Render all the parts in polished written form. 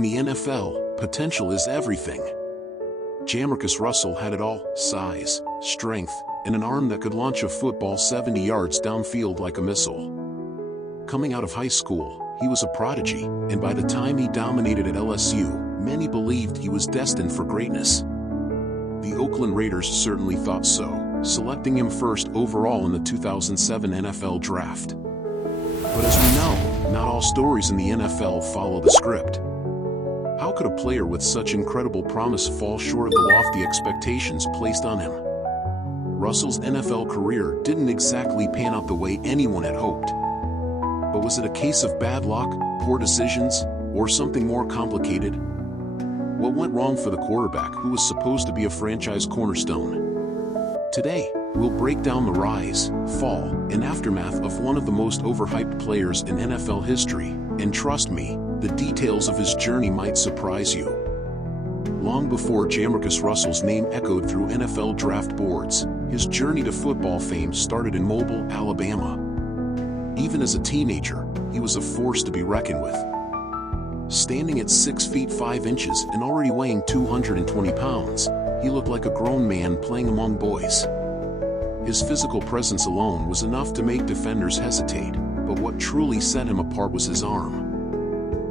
In the NFL, potential is everything. Jamarcus Russell had it all: size, strength, and an arm that could launch a football 70 yards downfield like a missile. Coming out of high school, he was a prodigy, and by the time he dominated at LSU, many believed he was destined for greatness. The Oakland Raiders certainly thought so, selecting him first overall in the 2007 NFL Draft. But as we know, not all stories in the NFL follow the script. How could a player with such incredible promise fall short of the lofty expectations placed on him? Russell's NFL career didn't exactly pan out the way anyone had hoped. But was it a case of bad luck, poor decisions, or something more complicated? What went wrong for the quarterback who was supposed to be a franchise cornerstone? Today, we'll break down the rise, fall, and aftermath of one of the most overhyped players in NFL history, and trust me, the details of his journey might surprise you. Long before Jamarcus Russell's name echoed through NFL draft boards, his journey to football fame started in Mobile, Alabama. Even as a teenager, he was a force to be reckoned with. Standing at 6 feet 5 inches and already weighing 220 pounds, he looked like a grown man playing among boys. His physical presence alone was enough to make defenders hesitate, but what truly set him apart was his arm.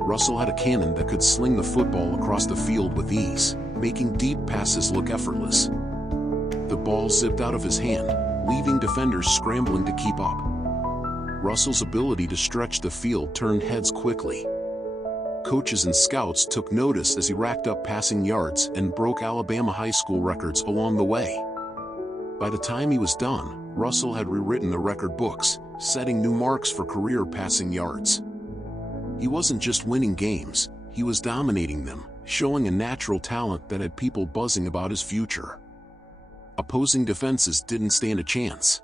Russell had a cannon that could sling the football across the field with ease, making deep passes look effortless. The ball zipped out of his hand, leaving defenders scrambling to keep up. Russell's ability to stretch the field turned heads quickly. Coaches and scouts took notice as he racked up passing yards and broke Alabama high school records along the way. By the time he was done, Russell had rewritten the record books, setting new marks for career passing yards. He wasn't just winning games, he was dominating them, showing a natural talent that had people buzzing about his future. Opposing defenses didn't stand a chance.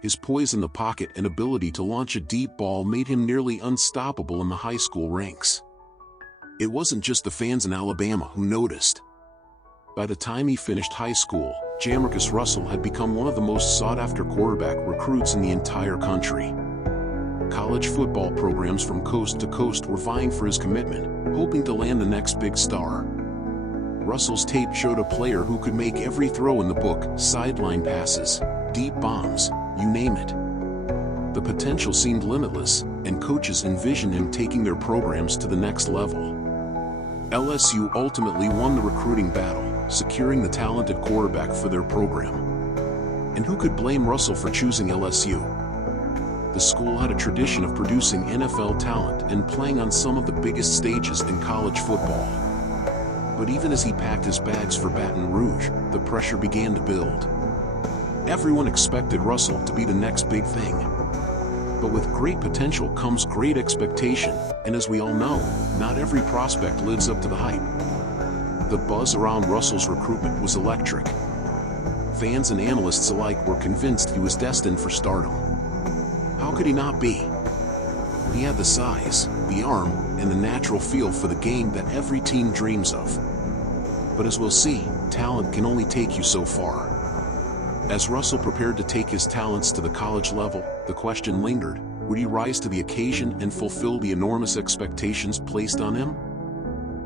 His poise in the pocket and ability to launch a deep ball made him nearly unstoppable in the high school ranks. It wasn't just the fans in Alabama who noticed. By the time he finished high school, Jamarcus Russell had become one of the most sought-after quarterback recruits in the entire country. College football programs from coast to coast were vying for his commitment, hoping to land the next big star. Russell's tape showed a player who could make every throw in the book: sideline passes, deep bombs, you name it. The potential seemed limitless, and coaches envisioned him taking their programs to the next level. LSU ultimately won the recruiting battle, securing the talented quarterback for their program. And who could blame Russell for choosing LSU? The school had a tradition of producing NFL talent and playing on some of the biggest stages in college football. But even as he packed his bags for Baton Rouge, the pressure began to build. Everyone expected Russell to be the next big thing. But with great potential comes great expectation, and as we all know, not every prospect lives up to the hype. The buzz around Russell's recruitment was electric. Fans and analysts alike were convinced he was destined for stardom. How could he not be? He had the size, the arm, and the natural feel for the game that every team dreams of. But as we'll see, talent can only take you so far. As Russell prepared to take his talents to the college level, the question lingered: would he rise to the occasion and fulfill the enormous expectations placed on him?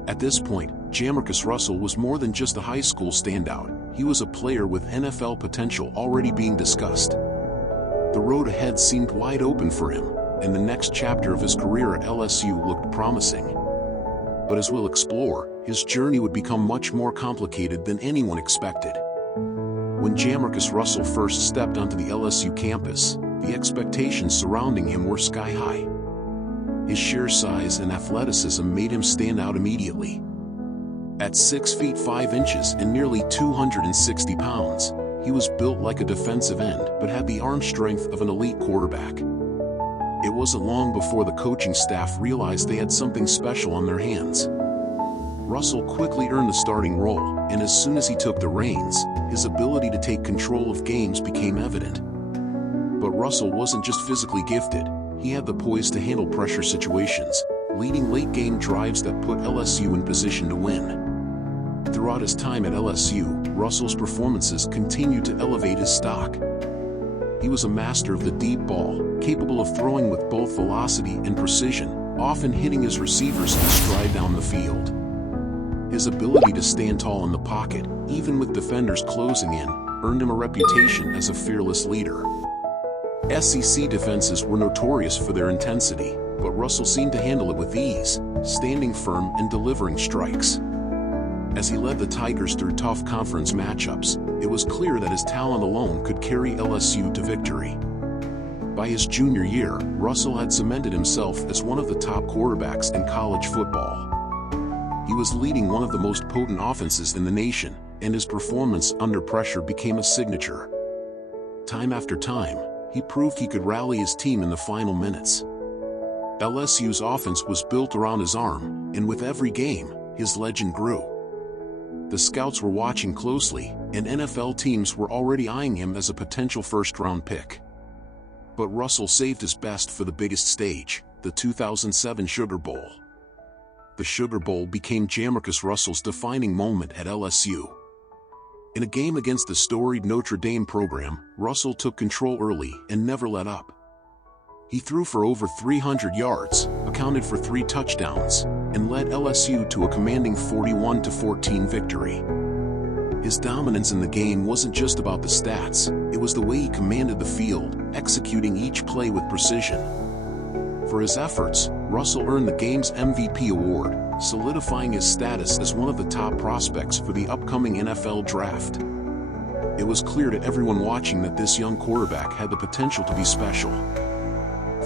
At this point, Jamarcus Russell was more than just a high school standout. He was a player with NFL potential already being discussed. The road ahead seemed wide open for him, and the next chapter of his career at LSU looked promising. But as we'll explore, his journey would become much more complicated than anyone expected. When Jamarcus Russell first stepped onto the LSU campus, the expectations surrounding him were sky high. His sheer size and athleticism made him stand out immediately. At 6 feet 5 inches and nearly 260 pounds, he was built like a defensive end but had the arm strength of an elite quarterback. It wasn't long before the coaching staff realized they had something special on their hands. Russell quickly earned the starting role, and as soon as he took the reins, his ability to take control of games became evident. But Russell wasn't just physically gifted, he had the poise to handle pressure situations, leading late-game drives that put LSU in position to win. Throughout his time at LSU, Russell's performances continued to elevate his stock. He was a master of the deep ball, capable of throwing with both velocity and precision, often hitting his receivers in stride down the field. His ability to stand tall in the pocket, even with defenders closing in, earned him a reputation as a fearless leader. SEC defenses were notorious for their intensity, but Russell seemed to handle it with ease, standing firm and delivering strikes. As he led the Tigers through tough conference matchups, it was clear that his talent alone could carry LSU to victory. By his junior year, Russell had cemented himself as one of the top quarterbacks in college football. He was leading one of the most potent offenses in the nation, and his performance under pressure became a signature. Time after time, he proved he could rally his team in the final minutes. LSU's offense was built around his arm, and with every game, his legend grew. The scouts were watching closely, and NFL teams were already eyeing him as a potential first-round pick. But Russell saved his best for the biggest stage, the 2007 Sugar Bowl. The Sugar Bowl became Jamarcus Russell's defining moment at LSU. In a game against the storied Notre Dame program, Russell took control early and never let up. He threw for over 300 yards, accounted for 3 touchdowns, and led LSU to a commanding 41-14 victory. His dominance in the game wasn't just about the stats, it was the way he commanded the field, executing each play with precision. For his efforts, Russell earned the game's MVP award, solidifying his status as one of the top prospects for the upcoming NFL draft. It was clear to everyone watching that this young quarterback had the potential to be special.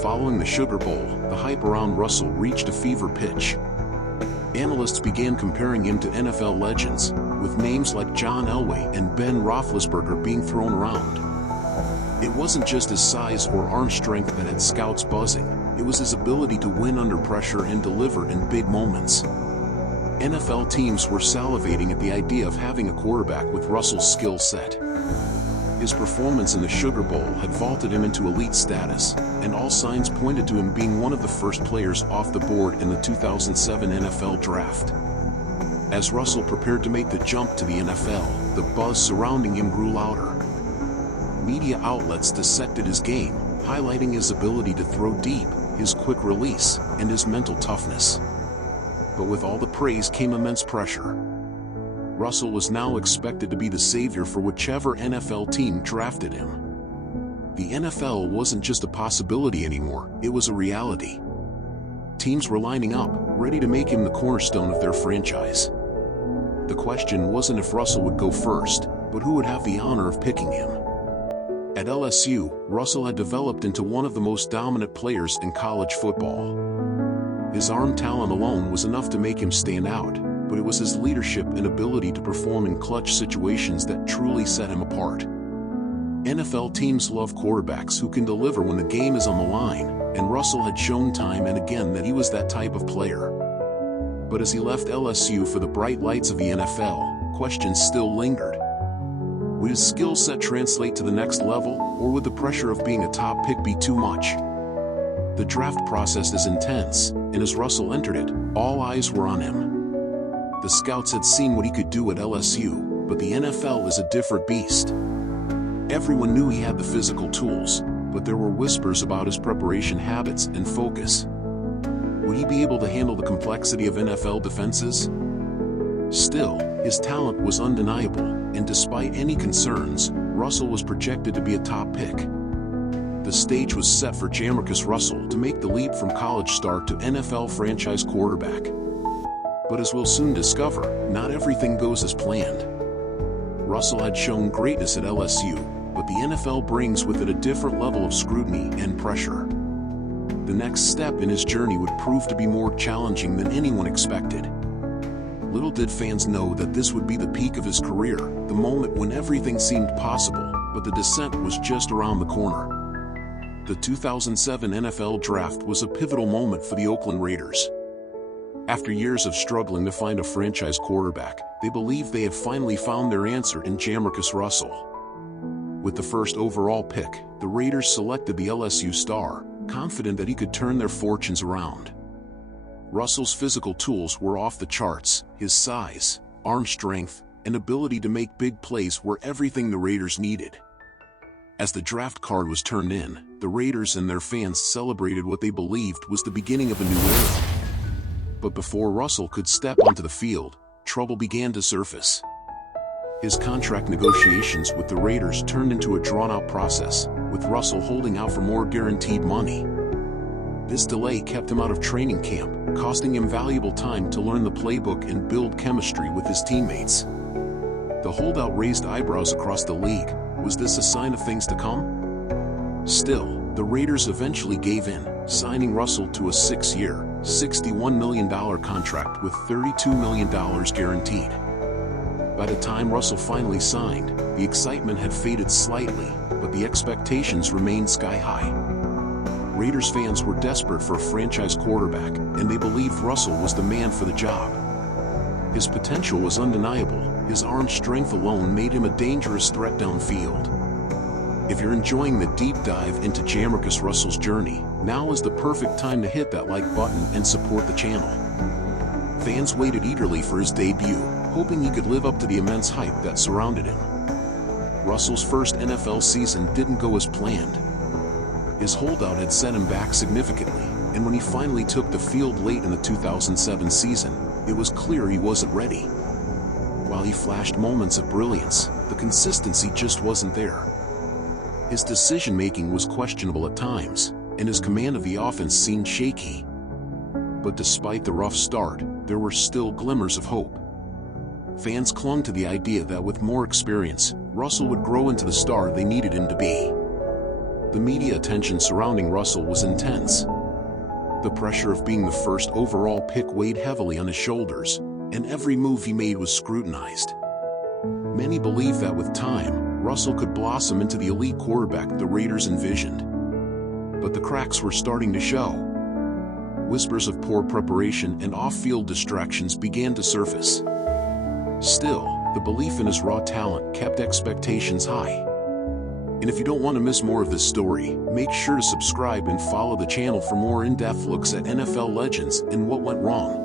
Following the Sugar Bowl, the hype around Russell reached a fever pitch. Analysts began comparing him to NFL legends, with names like John Elway and Ben Roethlisberger being thrown around. It wasn't just his size or arm strength that had scouts buzzing, it was his ability to win under pressure and deliver in big moments. NFL teams were salivating at the idea of having a quarterback with Russell's skill set. His performance in the Sugar Bowl had vaulted him into elite status, and all signs pointed to him being one of the first players off the board in the 2007 NFL Draft. As Russell prepared to make the jump to the NFL, the buzz surrounding him grew louder. Media outlets dissected his game, highlighting his ability to throw deep, his quick release, and his mental toughness. But with all the praise came immense pressure. Russell was now expected to be the savior for whichever NFL team drafted him. The NFL wasn't just a possibility anymore, it was a reality. Teams were lining up, ready to make him the cornerstone of their franchise. The question wasn't if Russell would go first, but who would have the honor of picking him. At LSU, Russell had developed into one of the most dominant players in college football. His arm talent alone was enough to make him stand out, but it was his leadership and ability to perform in clutch situations that truly set him apart. NFL teams love quarterbacks who can deliver when the game is on the line, and Russell had shown time and again that he was that type of player. But as he left LSU for the bright lights of the NFL, questions still lingered. Would his skill set translate to the next level, or would the pressure of being a top pick be too much? The draft process is intense, and as Russell entered it, all eyes were on him. The scouts had seen what he could do at LSU, but the NFL is a different beast. Everyone knew he had the physical tools, but there were whispers about his preparation habits and focus. Would he be able to handle the complexity of NFL defenses? Still, his talent was undeniable, and despite any concerns, Russell was projected to be a top pick. The stage was set for Jamarcus Russell to make the leap from college star to NFL franchise quarterback. But as we'll soon discover, not everything goes as planned. Russell had shown greatness at LSU, but the NFL brings with it a different level of scrutiny and pressure. The next step in his journey would prove to be more challenging than anyone expected. Little did fans know that this would be the peak of his career, the moment when everything seemed possible, but the descent was just around the corner. The 2007 NFL Draft was a pivotal moment for the Oakland Raiders. After years of struggling to find a franchise quarterback, they believed they had finally found their answer in Jamarcus Russell. With the first overall pick, the Raiders selected the LSU star, confident that he could turn their fortunes around. Russell's physical tools were off the charts, his size, arm strength, and ability to make big plays were everything the Raiders needed. As the draft card was turned in, the Raiders and their fans celebrated what they believed was the beginning of a new era. But before Russell could step onto the field, trouble began to surface. His contract negotiations with the Raiders turned into a drawn-out process, with Russell holding out for more guaranteed money. This delay kept him out of training camp, costing him valuable time to learn the playbook and build chemistry with his teammates. The holdout raised eyebrows across the league. Was this a sign of things to come? Still, the Raiders eventually gave in, signing Russell to a 6-year, $61 million contract with $32 million guaranteed. By the time Russell finally signed, the excitement had faded slightly, but the expectations remained sky-high. Raiders fans were desperate for a franchise quarterback, and they believed Russell was the man for the job. His potential was undeniable. His arm strength alone made him a dangerous threat downfield. If you're enjoying the deep dive into Jamarcus Russell's journey, now is the perfect time to hit that like button and support the channel. Fans waited eagerly for his debut, hoping he could live up to the immense hype that surrounded him. Russell's first NFL season didn't go as planned. His holdout had set him back significantly, and when he finally took the field late in the 2007 season, it was clear he wasn't ready. While he flashed moments of brilliance, the consistency just wasn't there. His decision-making was questionable at times, and his command of the offense seemed shaky. But despite the rough start, there were still glimmers of hope. Fans clung to the idea that with more experience, Russell would grow into the star they needed him to be. The media attention surrounding Russell was intense. The pressure of being the first overall pick weighed heavily on his shoulders, and every move he made was scrutinized. Many believed that with time, Russell could blossom into the elite quarterback the Raiders envisioned. But the cracks were starting to show. Whispers of poor preparation and off-field distractions began to surface. Still, the belief in his raw talent kept expectations high. And if you don't want to miss more of this story, make sure to subscribe and follow the channel for more in-depth looks at NFL legends and what went wrong.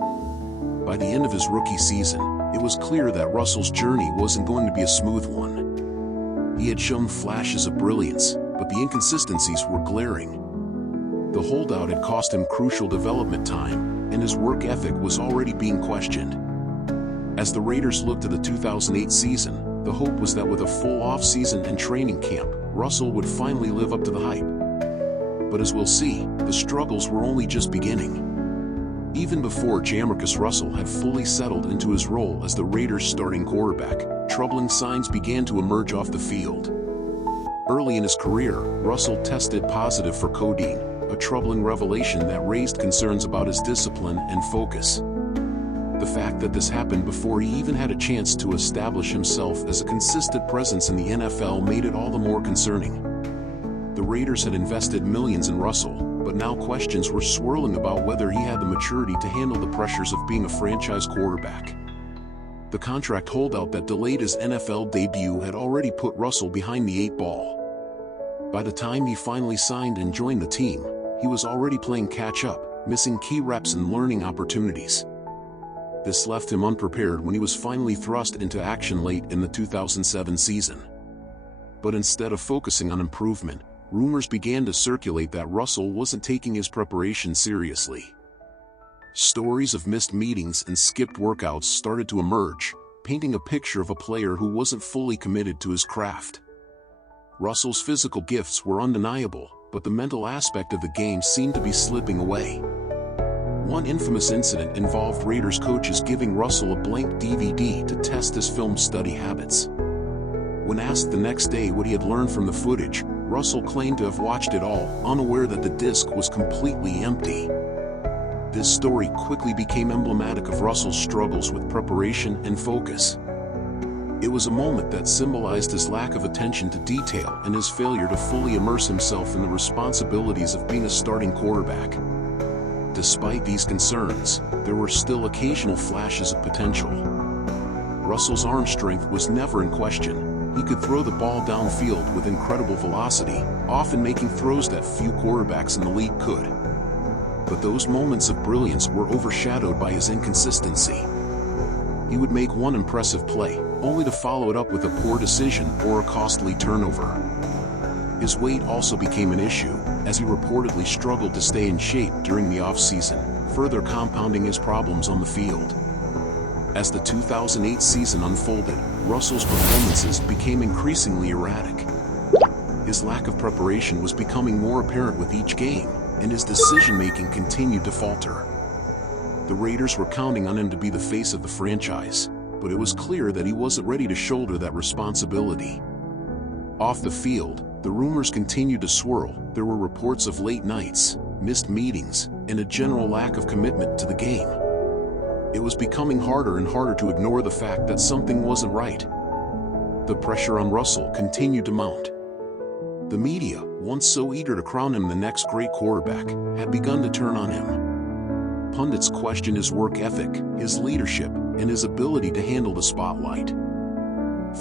By the end of his rookie season, it was clear that Russell's journey wasn't going to be a smooth one. He had shown flashes of brilliance, but the inconsistencies were glaring. The holdout had cost him crucial development time, and his work ethic was already being questioned. As the Raiders looked to the 2008 season, the hope was that with a full off-season and training camp, Russell would finally live up to the hype. But as we'll see, the struggles were only just beginning. Even before Jamarcus Russell had fully settled into his role as the Raiders' starting quarterback, troubling signs began to emerge off the field. Early in his career, Russell tested positive for codeine, a troubling revelation that raised concerns about his discipline and focus. The fact that this happened before he even had a chance to establish himself as a consistent presence in the NFL made it all the more concerning. The Raiders had invested millions in Russell, but now questions were swirling about whether he had the maturity to handle the pressures of being a franchise quarterback. The contract holdout that delayed his NFL debut had already put Russell behind the 8-ball. By the time he finally signed and joined the team, he was already playing catch-up, missing key reps and learning opportunities. This left him unprepared when he was finally thrust into action late in the 2007 season. But instead of focusing on improvement, rumors began to circulate that Russell wasn't taking his preparation seriously. Stories of missed meetings and skipped workouts started to emerge, painting a picture of a player who wasn't fully committed to his craft. Russell's physical gifts were undeniable, but the mental aspect of the game seemed to be slipping away. One infamous incident involved Raiders coaches giving Russell a blank DVD to test his film study habits. When asked the next day what he had learned from the footage, Russell claimed to have watched it all, unaware that the disc was completely empty. This story quickly became emblematic of Russell's struggles with preparation and focus. It was a moment that symbolized his lack of attention to detail and his failure to fully immerse himself in the responsibilities of being a starting quarterback. Despite these concerns, there were still occasional flashes of potential. Russell's arm strength was never in question. He could throw the ball downfield with incredible velocity, often making throws that few quarterbacks in the league could. But those moments of brilliance were overshadowed by his inconsistency. He would make one impressive play, only to follow it up with a poor decision or a costly turnover. His weight also became an issue, as he reportedly struggled to stay in shape during the off-season, further compounding his problems on the field. As the 2008 season unfolded, Russell's performances became increasingly erratic. His lack of preparation was becoming more apparent with each game, and his decision-making continued to falter. The Raiders were counting on him to be the face of the franchise, but it was clear that he wasn't ready to shoulder that responsibility. Off the field, the rumors continued to swirl. There were reports of late nights, missed meetings, and a general lack of commitment to the game. It was becoming harder and harder to ignore the fact that something wasn't right. The pressure on Russell continued to mount. The media, once so eager to crown him the next great quarterback, had begun to turn on him. Pundits questioned his work ethic, his leadership, and his ability to handle the spotlight.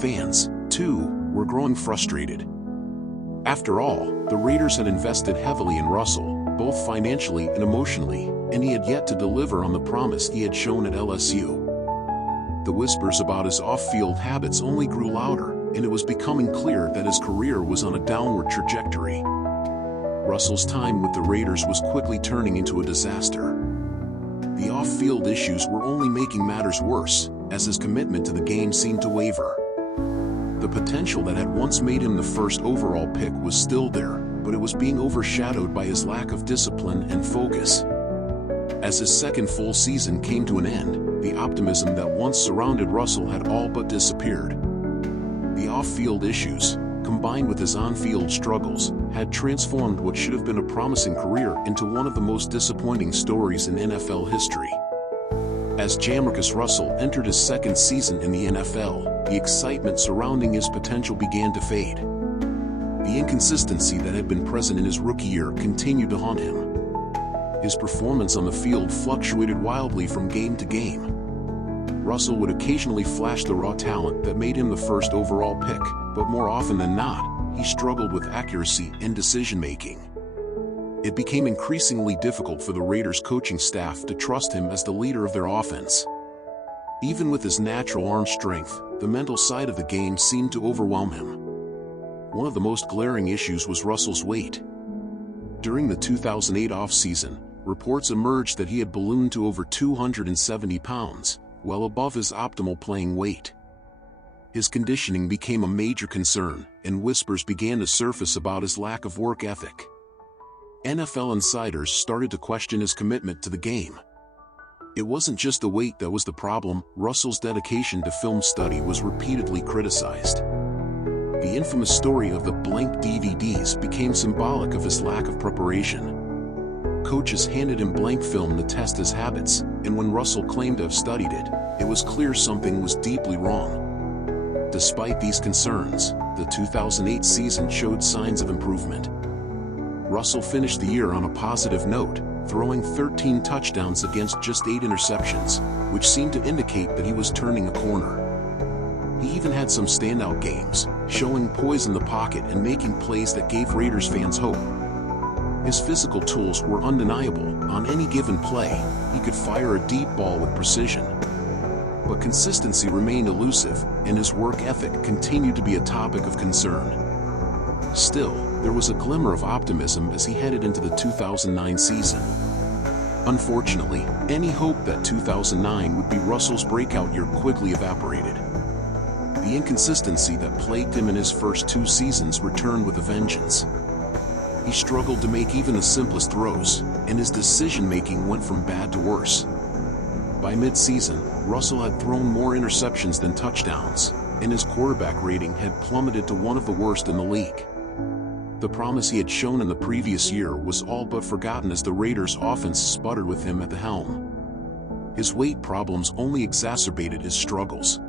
Fans, too, were growing frustrated. After all, the Raiders had invested heavily in Russell, both financially and emotionally, and he had yet to deliver on the promise he had shown at LSU. The whispers about his off-field habits only grew louder, and it was becoming clear that his career was on a downward trajectory. Russell's time with the Raiders was quickly turning into a disaster. The off-field issues were only making matters worse, as his commitment to the game seemed to waver. The potential that had once made him the first overall pick was still there, but it was being overshadowed by his lack of discipline and focus. As his second full season came to an end, the optimism that once surrounded Russell had all but disappeared. The off-field issues, combined with his on-field struggles, had transformed what should have been a promising career into one of the most disappointing stories in NFL history. As Jamarcus Russell entered his second season in the NFL, the excitement surrounding his potential began to fade. The inconsistency that had been present in his rookie year continued to haunt him. His performance on the field fluctuated wildly from game to game. Russell would occasionally flash the raw talent that made him the first overall pick, but more often than not, he struggled with accuracy and decision-making. It became increasingly difficult for the Raiders' coaching staff to trust him as the leader of their offense. Even with his natural arm strength, the mental side of the game seemed to overwhelm him. One of the most glaring issues was Russell's weight. During the 2008 offseason, reports emerged that he had ballooned to over 270 pounds, well above his optimal playing weight. His conditioning became a major concern, and whispers began to surface about his lack of work ethic. NFL insiders started to question his commitment to the game. It wasn't just the weight that was the problem. Russell's dedication to film study was repeatedly criticized. The infamous story of the blank DVDs became symbolic of his lack of preparation. Coaches handed him blank film to test his habits, and when Russell claimed to have studied it, it was clear something was deeply wrong. Despite these concerns, the 2008 season showed signs of improvement. Russell finished the year on a positive note, throwing 13 touchdowns against just 8 interceptions, which seemed to indicate that he was turning a corner. He even had some standout games, showing poise in the pocket and making plays that gave Raiders fans hope. His physical tools were undeniable. On any given play, he could fire a deep ball with precision. But consistency remained elusive, and his work ethic continued to be a topic of concern. Still, there was a glimmer of optimism as he headed into the 2009 season. Unfortunately, any hope that 2009 would be Russell's breakout year quickly evaporated. The inconsistency that plagued him in his first 2 seasons returned with a vengeance. He struggled to make even the simplest throws, and his decision-making went from bad to worse. By mid-season, Russell had thrown more interceptions than touchdowns, and his quarterback rating had plummeted to one of the worst in the league. The promise he had shown in the previous year was all but forgotten as the Raiders' offense sputtered with him at the helm. His weight problems only exacerbated his struggles.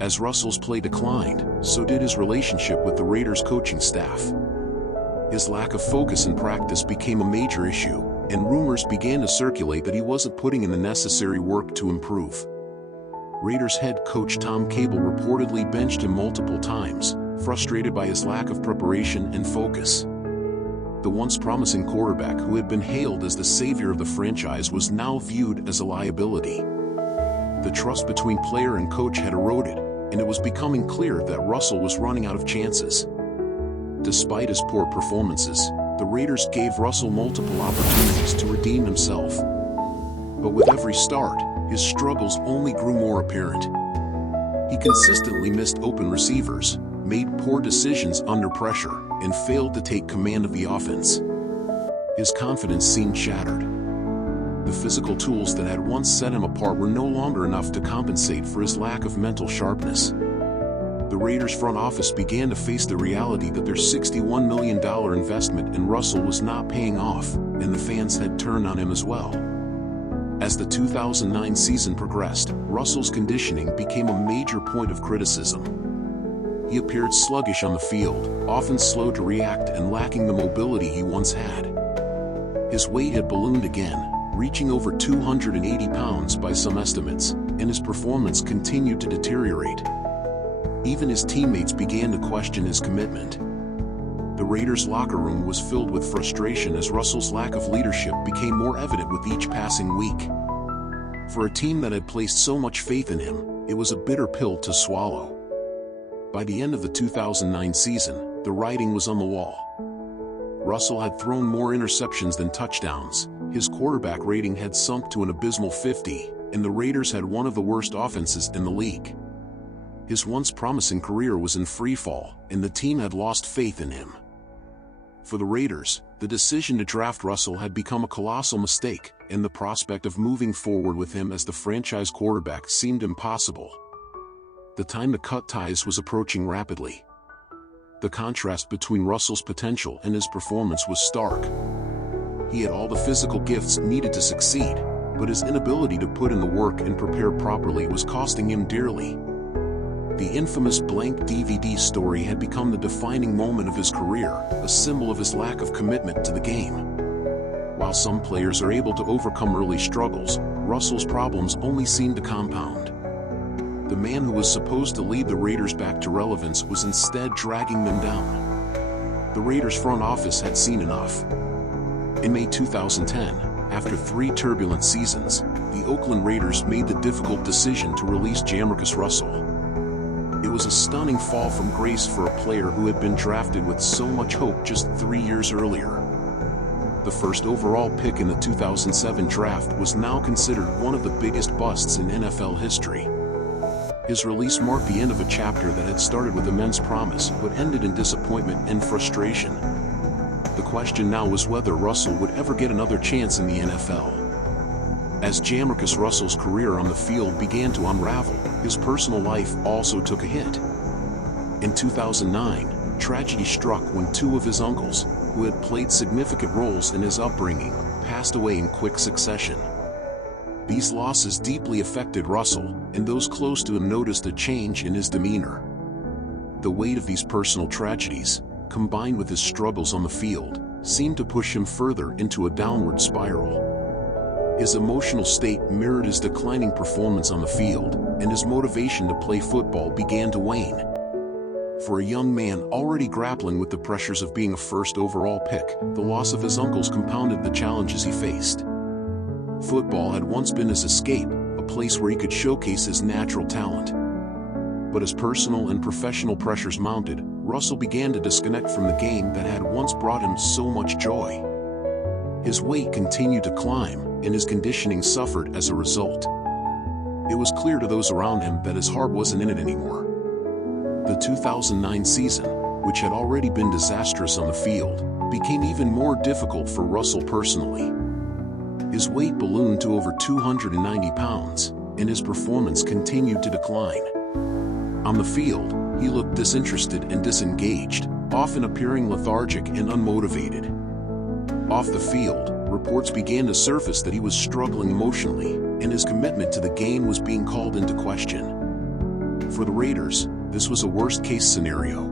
As Russell's play declined, so did his relationship with the Raiders' coaching staff. His lack of focus in practice became a major issue, and rumors began to circulate that he wasn't putting in the necessary work to improve. Raiders head coach Tom Cable reportedly benched him multiple times, frustrated by his lack of preparation and focus. The once promising quarterback who had been hailed as the savior of the franchise was now viewed as a liability. The trust between player and coach had eroded, and it was becoming clear that Russell was running out of chances. Despite his poor performances, the Raiders gave Russell multiple opportunities to redeem himself. But with every start, his struggles only grew more apparent. He consistently missed open receivers, made poor decisions under pressure, and failed to take command of the offense. His confidence seemed shattered. The physical tools that had once set him apart were no longer enough to compensate for his lack of mental sharpness. The Raiders' front office began to face the reality that their $61 million investment in Russell was not paying off, and the fans had turned on him as well. As the 2009 season progressed, Russell's conditioning became a major point of criticism. He appeared sluggish on the field, often slow to react and lacking the mobility he once had. His weight had ballooned again, reaching over 280 pounds by some estimates, and his performance continued to deteriorate. Even his teammates began to question his commitment. The Raiders' locker room was filled with frustration as Russell's lack of leadership became more evident with each passing week. For a team that had placed so much faith in him, it was a bitter pill to swallow. By the end of the 2009 season, the writing was on the wall. Russell had thrown more interceptions than touchdowns, his quarterback rating had sunk to an abysmal 50, and the Raiders had one of the worst offenses in the league. His once promising career was in freefall, and the team had lost faith in him. For the Raiders, the decision to draft Russell had become a colossal mistake, and the prospect of moving forward with him as the franchise quarterback seemed impossible. The time to cut ties was approaching rapidly. The contrast between Russell's potential and his performance was stark. He had all the physical gifts needed to succeed, but his inability to put in the work and prepare properly was costing him dearly. The infamous blank DVD story had become the defining moment of his career, a symbol of his lack of commitment to the game. While some players are able to overcome early struggles, Russell's problems only seemed to compound. The man who was supposed to lead the Raiders back to relevance was instead dragging them down. The Raiders' front office had seen enough. In May 2010, after 3 turbulent seasons, the Oakland Raiders made the difficult decision to release Jamarcus Russell. It was a stunning fall from grace for a player who had been drafted with so much hope just 3 years earlier. The first overall pick in the 2007 draft was now considered one of the biggest busts in NFL history. His release marked the end of a chapter that had started with immense promise but ended in disappointment and frustration. The question now was whether Russell would ever get another chance in the NFL. As Jamarcus Russell's career on the field began to unravel, his personal life also took a hit. In 2009, tragedy struck when 2 of his uncles, who had played significant roles in his upbringing, passed away in quick succession. These losses deeply affected Russell, and those close to him noticed a change in his demeanor. The weight of these personal tragedies, combined with his struggles on the field, seemed to push him further into a downward spiral. His emotional state mirrored his declining performance on the field, and his motivation to play football began to wane. For a young man already grappling with the pressures of being a first overall pick, the loss of his uncles compounded the challenges he faced. Football had once been his escape, a place where he could showcase his natural talent. But as personal and professional pressures mounted, Russell began to disconnect from the game that had once brought him so much joy. His weight continued to climb, and his conditioning suffered as a result. It was clear to those around him that his heart wasn't in it anymore. The 2009 season, which had already been disastrous on the field, became even more difficult for Russell personally. His weight ballooned to over 290 pounds, and his performance continued to decline. On the field, he looked disinterested and disengaged, often appearing lethargic and unmotivated. Off the field, reports began to surface that he was struggling emotionally, and his commitment to the game was being called into question. For the Raiders, this was a worst-case scenario.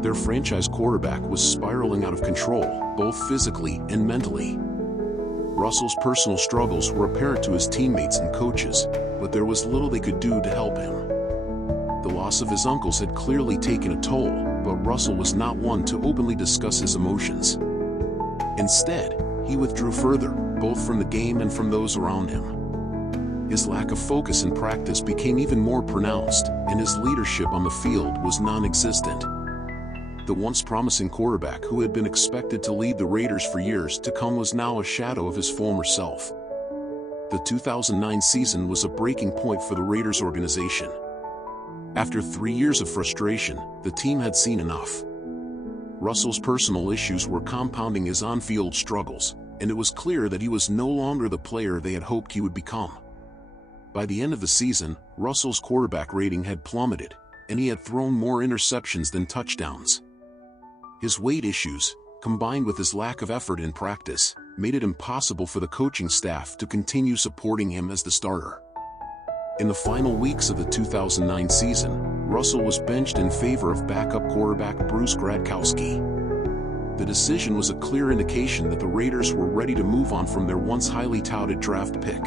Their franchise quarterback was spiraling out of control, both physically and mentally. Russell's personal struggles were apparent to his teammates and coaches, but there was little they could do to help him. The loss of his uncles had clearly taken a toll, but Russell was not one to openly discuss his emotions. Instead, he withdrew further, both from the game and from those around him. His lack of focus in practice became even more pronounced, and his leadership on the field was non-existent. The once promising quarterback who had been expected to lead the Raiders for years to come was now a shadow of his former self. The 2009 season was a breaking point for the Raiders organization. After 3 years of frustration, the team had seen enough. Russell's personal issues were compounding his on-field struggles, and it was clear that he was no longer the player they had hoped he would become. By the end of the season, Russell's quarterback rating had plummeted, and he had thrown more interceptions than touchdowns. His weight issues, combined with his lack of effort in practice, made it impossible for the coaching staff to continue supporting him as the starter. In the final weeks of the 2009 season, Russell was benched in favor of backup quarterback Bruce Gradkowski. The decision was a clear indication that the Raiders were ready to move on from their once highly touted draft pick.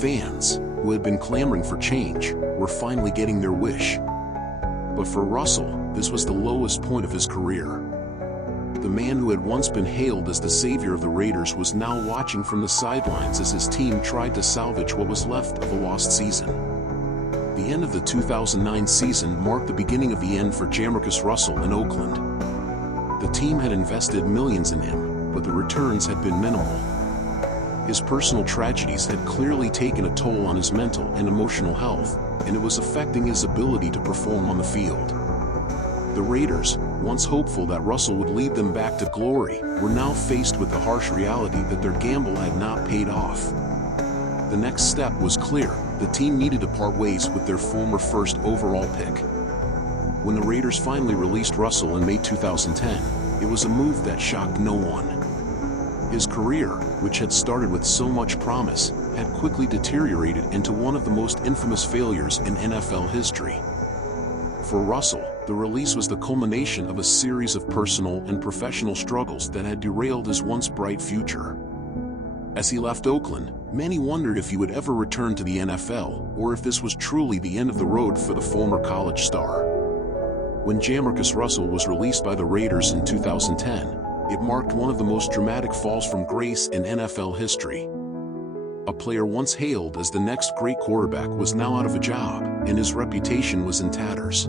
Fans, who had been clamoring for change, were finally getting their wish. But for Russell, this was the lowest point of his career. The man who had once been hailed as the savior of the Raiders was now watching from the sidelines as his team tried to salvage what was left of a lost season. The end of the 2009 season marked the beginning of the end for Jamarcus Russell in Oakland. The team had invested millions in him, but the returns had been minimal. His personal tragedies had clearly taken a toll on his mental and emotional health, and it was affecting his ability to perform on the field. The Raiders, once hopeful that Russell would lead them back to glory, were now faced with the harsh reality that their gamble had not paid off. The next step was clear: the team needed to part ways with their former first overall pick. When the Raiders finally released Russell in May 2010, it was a move that shocked no one. His career, which had started with so much promise, had quickly deteriorated into one of the most infamous failures in NFL history. For Russell, the release was the culmination of a series of personal and professional struggles that had derailed his once bright future. As he left Oakland, many wondered if he would ever return to the NFL, or if this was truly the end of the road for the former college star. When Jamarcus Russell was released by the Raiders in 2010, it marked one of the most dramatic falls from grace in NFL history. A player once hailed as the next great quarterback was now out of a job, and his reputation was in tatters.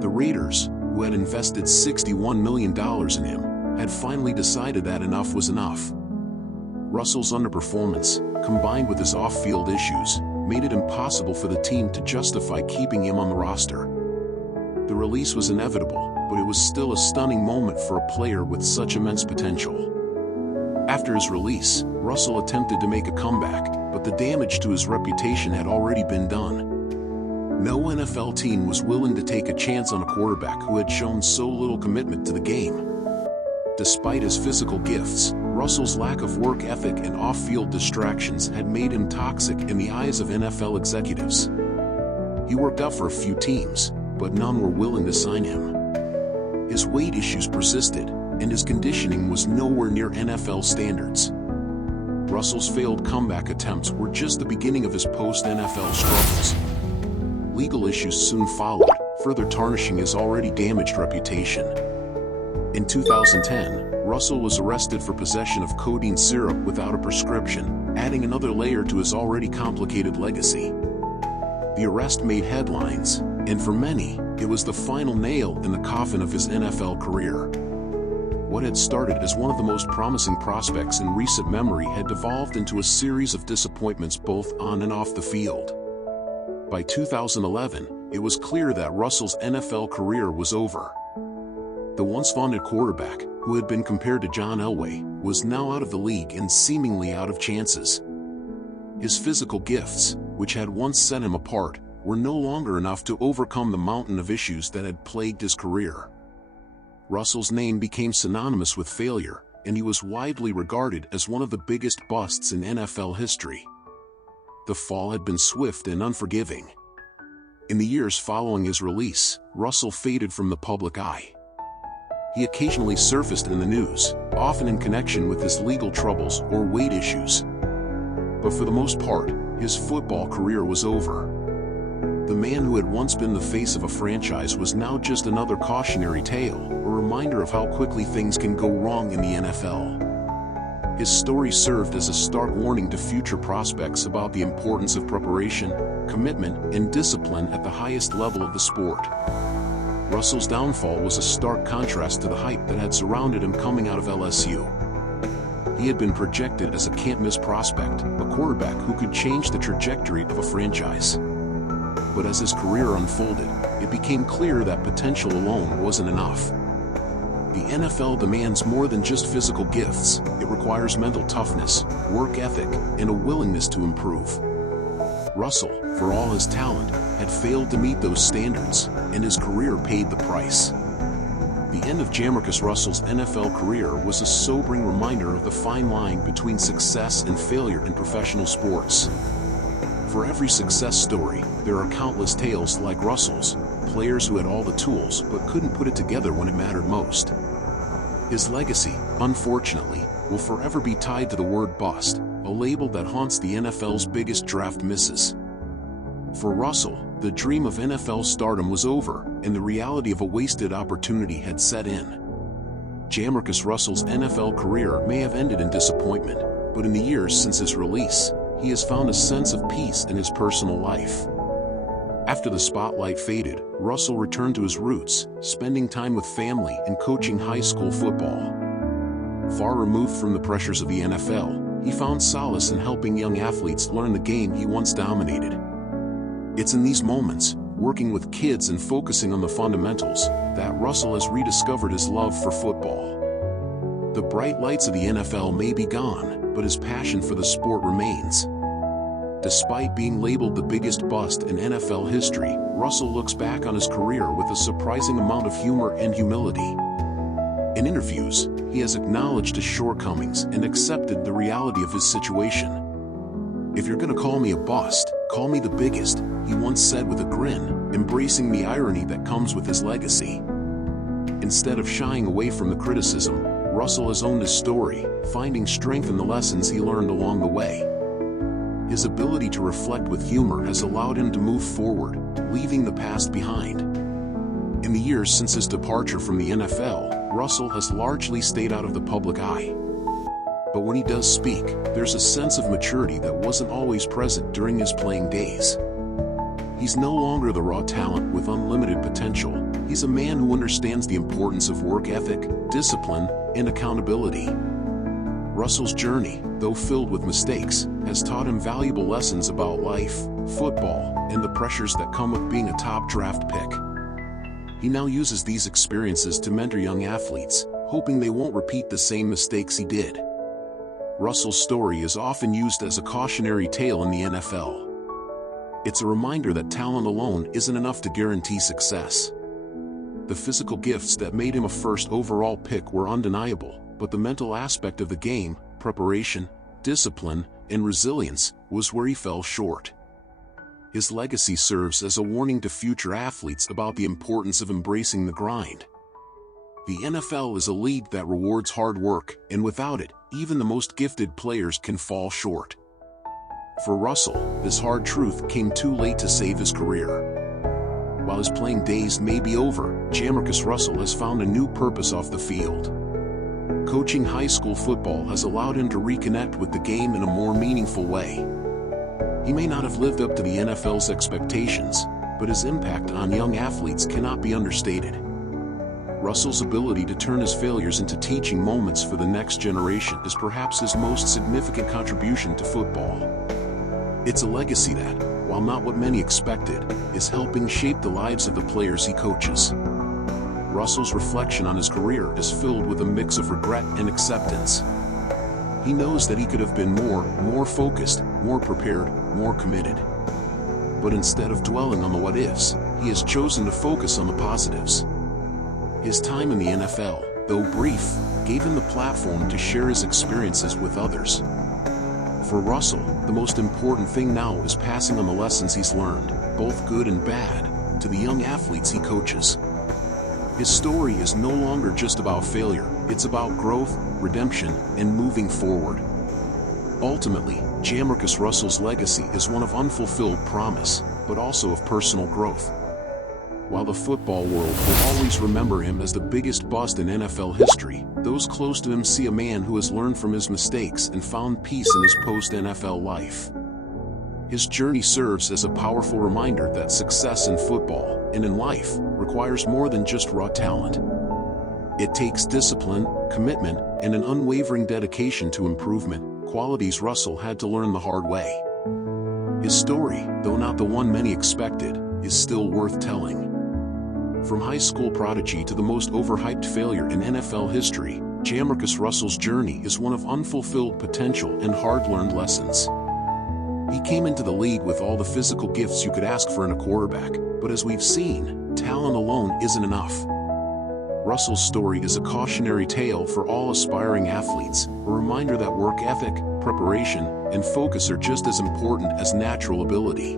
The Raiders, who had invested $61 million in him, had finally decided that enough was enough. Russell's underperformance, combined with his off-field issues, made it impossible for the team to justify keeping him on the roster. The release was inevitable, but it was still a stunning moment for a player with such immense potential. After his release, Russell attempted to make a comeback, but the damage to his reputation had already been done. No NFL team was willing to take a chance on a quarterback who had shown so little commitment to the game. Despite his physical gifts, Russell's lack of work ethic and off-field distractions had made him toxic in the eyes of NFL executives. He worked out for a few teams, but none were willing to sign him. His weight issues persisted, and his conditioning was nowhere near NFL standards. Russell's failed comeback attempts were just the beginning of his post-NFL struggles. Legal issues soon followed, further tarnishing his already damaged reputation. In 2010, Russell was arrested for possession of codeine syrup without a prescription, adding another layer to his already complicated legacy. The arrest made headlines, and for many, it was the final nail in the coffin of his NFL career. What had started as one of the most promising prospects in recent memory had devolved into a series of disappointments both on and off the field. By 2011, it was clear that Russell's NFL career was over. The once vaunted quarterback, who had been compared to John Elway, was now out of the league and seemingly out of chances. His physical gifts, which had once set him apart, were no longer enough to overcome the mountain of issues that had plagued his career. Russell's name became synonymous with failure, and he was widely regarded as one of the biggest busts in NFL history. The fall had been swift and unforgiving. In the years following his release, Russell faded from the public eye. He occasionally surfaced in the news, often in connection with his legal troubles or weight issues. But for the most part, his football career was over. The man who had once been the face of a franchise was now just another cautionary tale, a reminder of how quickly things can go wrong in the NFL. His story served as a stark warning to future prospects about the importance of preparation, commitment, and discipline at the highest level of the sport. Russell's downfall was a stark contrast to the hype that had surrounded him coming out of LSU. He had been projected as a can't-miss prospect, a quarterback who could change the trajectory of a franchise. But as his career unfolded, it became clear that potential alone wasn't enough. The NFL demands more than just physical gifts. It requires mental toughness, work ethic, and a willingness to improve. Russell, for all his talent, had failed to meet those standards, and his career paid the price. The end of Jamarcus Russell's NFL career was a sobering reminder of the fine line between success and failure in professional sports. For every success story, there are countless tales like Russell's, players who had all the tools but couldn't put it together when it mattered most. His legacy, unfortunately, will forever be tied to the word bust, a label that haunts the NFL's biggest draft misses. For Russell, the dream of NFL stardom was over, and the reality of a wasted opportunity had set in. Jamarcus Russell's NFL career may have ended in disappointment, but in the years since his release, he has found a sense of peace in his personal life. After the spotlight faded, Russell returned to his roots, spending time with family and coaching high school football. Far removed from the pressures of the NFL, he found solace in helping young athletes learn the game he once dominated. It's in these moments, working with kids and focusing on the fundamentals, that Russell has rediscovered his love for football. The bright lights of the NFL may be gone, but his passion for the sport remains. Despite being labeled the biggest bust in NFL history, Russell looks back on his career with a surprising amount of humor and humility. In interviews, he has acknowledged his shortcomings and accepted the reality of his situation. "If you're gonna call me a bust, call me the biggest," he once said with a grin, embracing the irony that comes with his legacy. Instead of shying away from the criticism, Russell has owned his story, finding strength in the lessons he learned along the way. His ability to reflect with humor has allowed him to move forward, leaving the past behind. In the years since his departure from the NFL, Russell has largely stayed out of the public eye. But when he does speak, there's a sense of maturity that wasn't always present during his playing days. He's no longer the raw talent with unlimited potential. He's a man who understands the importance of work ethic, discipline, and accountability. Russell's journey, though filled with mistakes, has taught him valuable lessons about life, football, and the pressures that come with being a top draft pick. He now uses these experiences to mentor young athletes, hoping they won't repeat the same mistakes he did. Russell's story is often used as a cautionary tale in the NFL. It's a reminder that talent alone isn't enough to guarantee success. The physical gifts that made him a first overall pick were undeniable, but the mental aspect of the game, preparation, discipline, and resilience, was where he fell short. His legacy serves as a warning to future athletes about the importance of embracing the grind. The NFL is a league that rewards hard work, and without it, even the most gifted players can fall short. For Russell, this hard truth came too late to save his career. While his playing days may be over, Jamarcus Russell has found a new purpose off the field. Coaching high school football has allowed him to reconnect with the game in a more meaningful way. He may not have lived up to the NFL's expectations, but his impact on young athletes cannot be understated. Russell's ability to turn his failures into teaching moments for the next generation is perhaps his most significant contribution to football. It's a legacy that, while not what many expected, is helping shape the lives of the players he coaches. Russell's reflection on his career is filled with a mix of regret and acceptance. He knows that he could have been more focused, more prepared, more committed. But instead of dwelling on the what-ifs, he has chosen to focus on the positives. His time in the NFL, though brief, gave him the platform to share his experiences with others. For Russell, the most important thing now is passing on the lessons he's learned, both good and bad, to the young athletes he coaches. His story is no longer just about failure, it's about growth, redemption, and moving forward. Ultimately, Jamarcus Russell's legacy is one of unfulfilled promise, but also of personal growth. While the football world will always remember him as the biggest bust in NFL history, those close to him see a man who has learned from his mistakes and found peace in his post-NFL life. His journey serves as a powerful reminder that success in football and in life requires more than just raw talent. It takes discipline, commitment, and an unwavering dedication to improvement, qualities Russell had to learn the hard way. His story, though not the one many expected, is still worth telling. From high school prodigy to the most overhyped failure in NFL history, Jamarcus Russell's journey is one of unfulfilled potential and hard-learned lessons. He came into the league with all the physical gifts you could ask for in a quarterback, but as we've seen, talent alone isn't enough. Russell's story is a cautionary tale for all aspiring athletes, a reminder that work ethic, preparation, and focus are just as important as natural ability.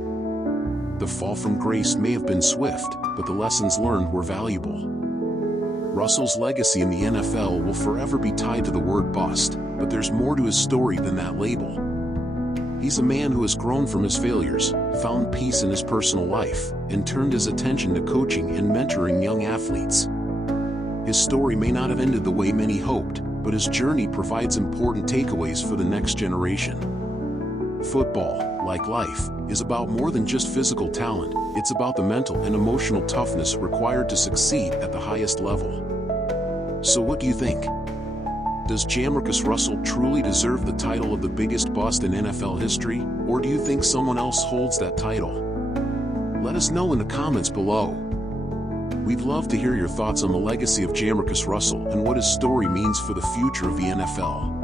The fall from grace may have been swift, but the lessons learned were valuable. Russell's legacy in the NFL will forever be tied to the word bust, but there's more to his story than that label. He's a man who has grown from his failures, found peace in his personal life, and turned his attention to coaching and mentoring young athletes. His story may not have ended the way many hoped, but his journey provides important takeaways for the next generation. Football, like life, is about more than just physical talent. It's about the mental and emotional toughness required to succeed at the highest level. So what do you think? Does Jamarcus Russell truly deserve the title of the biggest bust in NFL history, or do you think someone else holds that title? Let us know in the comments below. We'd love to hear your thoughts on the legacy of Jamarcus Russell and what his story means for the future of the NFL.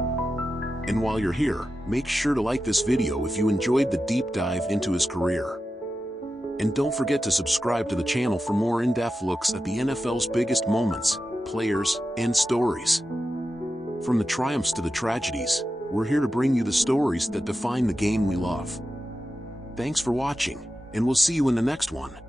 And while you're here, make sure to like this video if you enjoyed the deep dive into his career. And don't forget to subscribe to the channel for more in-depth looks at the NFL's biggest moments, players, and stories. From the triumphs to the tragedies, we're here to bring you the stories that define the game we love. Thanks for watching, and we'll see you in the next one.